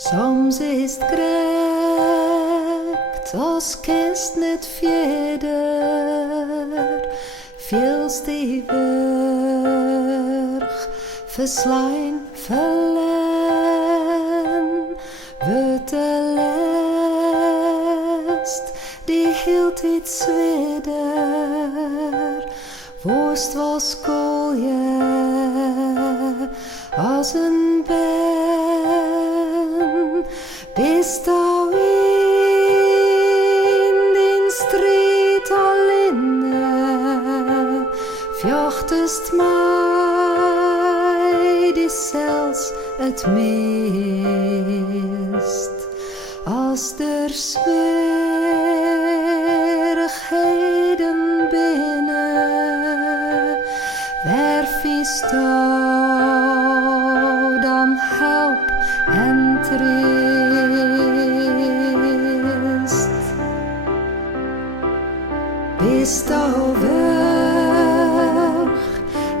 Soms is het krekt als kist net verder, veel stevig, verslaan, verlen, wordt de lest, die hield iets zweder, worst was koolje, als een ben, bist thou in den strijd alleen, vjochtest mij die zelfs het mist, als der zwierigheden binnen, waar viest dan help en trist. Bist thou weg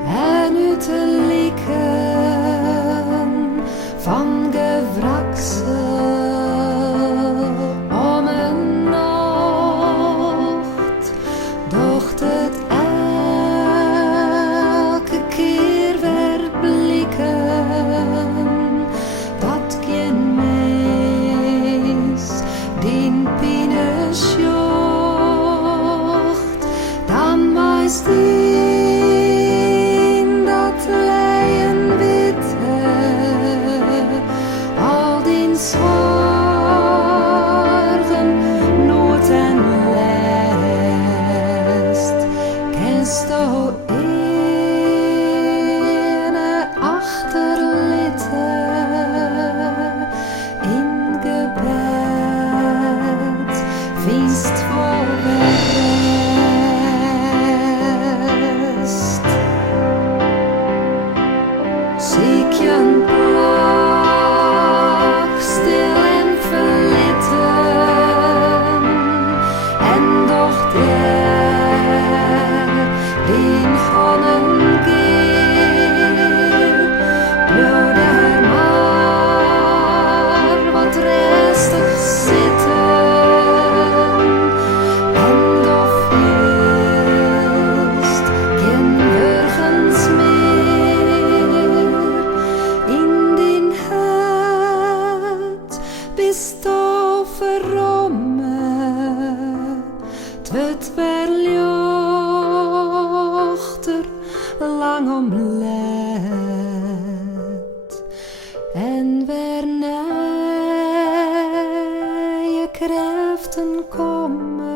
en uit te lieken van gewraksel om een nacht, docht het elke keer weer blikken, dat geen mens die pine sjocht, dan meist in dat leien witte, al die zorgen, nood en last, kennst du ene achterlitte in gebed, vinst voor rest. Ziek je een plak, stil en verlitten, en doch der, die honnen geel, bloed er maar wat restig zitten, en of juist geen wurgens meer in den hut, bist du verromme, het wordt weer lichter, lang omlet, en weer je krachten komen.